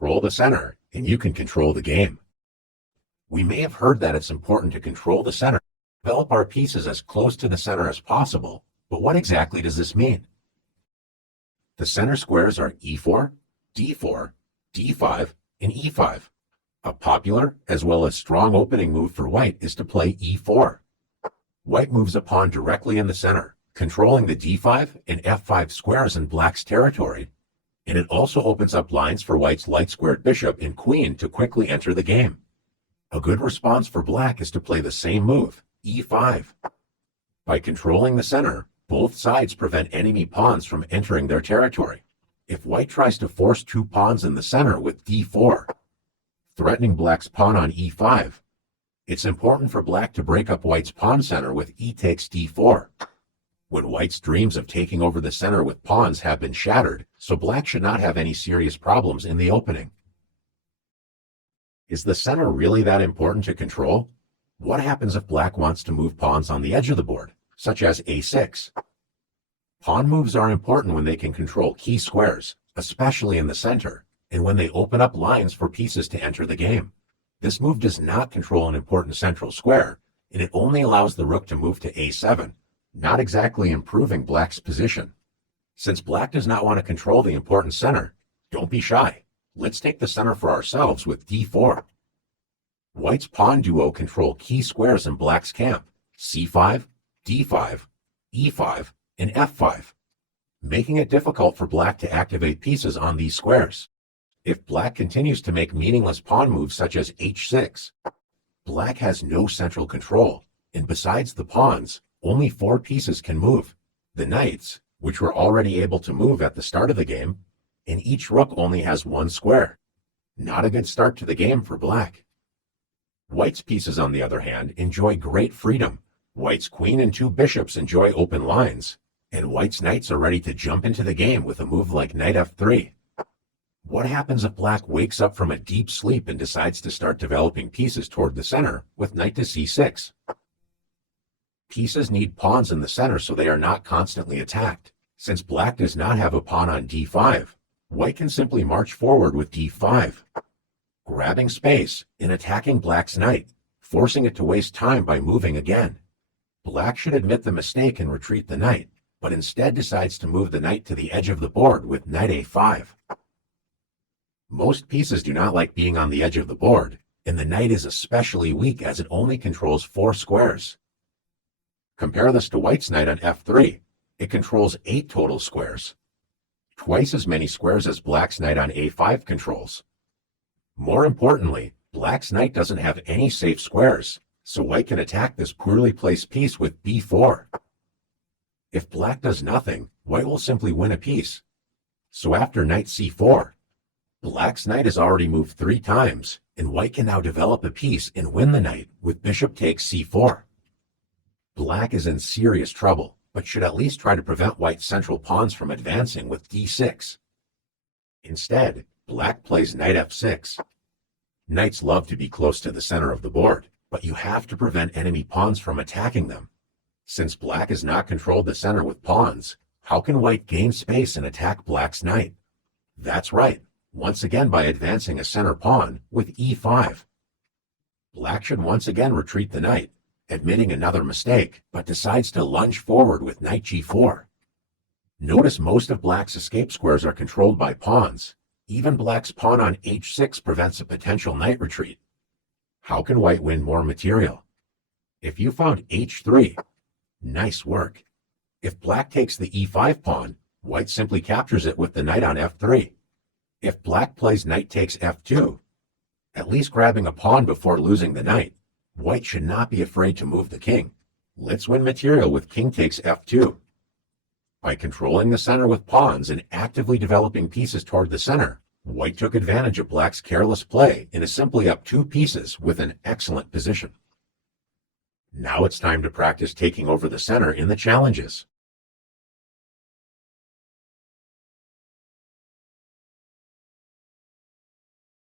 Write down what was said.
Control the center, and you can control the game. We may have heard that it's important to control the center, develop our pieces as close to the center as possible, but what exactly does this mean? The center squares are e4, d4, d5, and e5. A popular as well as strong opening move for white is to play e4. White moves a pawn directly in the center, controlling the d5 and f5 squares in black's territory, and it also opens up lines for white's light-squared bishop and queen to quickly enter the game. A good response for black is to play the same move, e5. By controlling the center, both sides prevent enemy pawns from entering their territory. If white tries to force two pawns in the center with d4, threatening black's pawn on e5, it's important for black to break up white's pawn center with e takes d4. When white's dreams of taking over the center with pawns have been shattered, so black should not have any serious problems in the opening. Is the center really that important to control? What happens if black wants to move pawns on the edge of the board, such as a6? Pawn moves are important when they can control key squares, especially in the center, and when they open up lines for pieces to enter the game. This move does not control an important central square, and it only allows the rook to move to a7, not exactly improving black's position. Since black does not want to control the important center, don't be shy. Let's take the center for ourselves with d4. White's pawn duo control key squares in black's camp, c5, d5, e5, and f5, making it difficult for black to activate pieces on these squares. If black continues to make meaningless pawn moves such as h6, black has no central control, and besides the pawns, only 4 pieces can move: the knights, which were already able to move at the start of the game, and each rook only has 1 square. Not a good start to the game for black. White's pieces, on the other hand, enjoy great freedom. White's queen and 2 bishops enjoy open lines, and white's knights are ready to jump into the game with a move like knight f3. What happens if black wakes up from a deep sleep and decides to start developing pieces toward the center with knight to c6? Pieces need pawns in the center so they are not constantly attacked. Since black does not have a pawn on d5, white can simply march forward with d5, grabbing space and attacking black's knight, forcing it to waste time by moving again. Black should admit the mistake and retreat the knight, but instead decides to move the knight to the edge of the board with knight a5. Most pieces do not like being on the edge of the board, and the knight is especially weak as it only controls 4 squares. Compare this to white's knight on f3. It controls 8 total squares, twice as many squares as black's knight on a5 controls. More importantly, black's knight doesn't have any safe squares, so white can attack this poorly placed piece with b4. If black does nothing, white will simply win a piece. So after knight c4, black's knight has already moved 3 times, and white can now develop a piece and win the knight with bishop takes c4. Black is in serious trouble, but should at least try to prevent white's central pawns from advancing with d6. Instead, black plays knight f6. Knights love to be close to the center of the board, but you have to prevent enemy pawns from attacking them. Since black has not controlled the center with pawns, how can white gain space and attack black's knight? That's right, once again by advancing a center pawn with e5. Black should once again retreat the knight, admitting another mistake, but decides to lunge forward with knight g4. Notice most of black's escape squares are controlled by pawns. Even black's pawn on h6 prevents a potential knight retreat. How can white win more material? If you found h3, nice work. If black takes the e5 pawn, white simply captures it with the knight on f3. If black plays knight takes f2, at least grabbing a pawn before losing the knight, white should not be afraid to move the king. Let's win material with king takes f2. By controlling the center with pawns and actively developing pieces toward the center, white took advantage of black's careless play and is simply up 2 pieces with an excellent position. Now it's time to practice taking over the center in the challenges.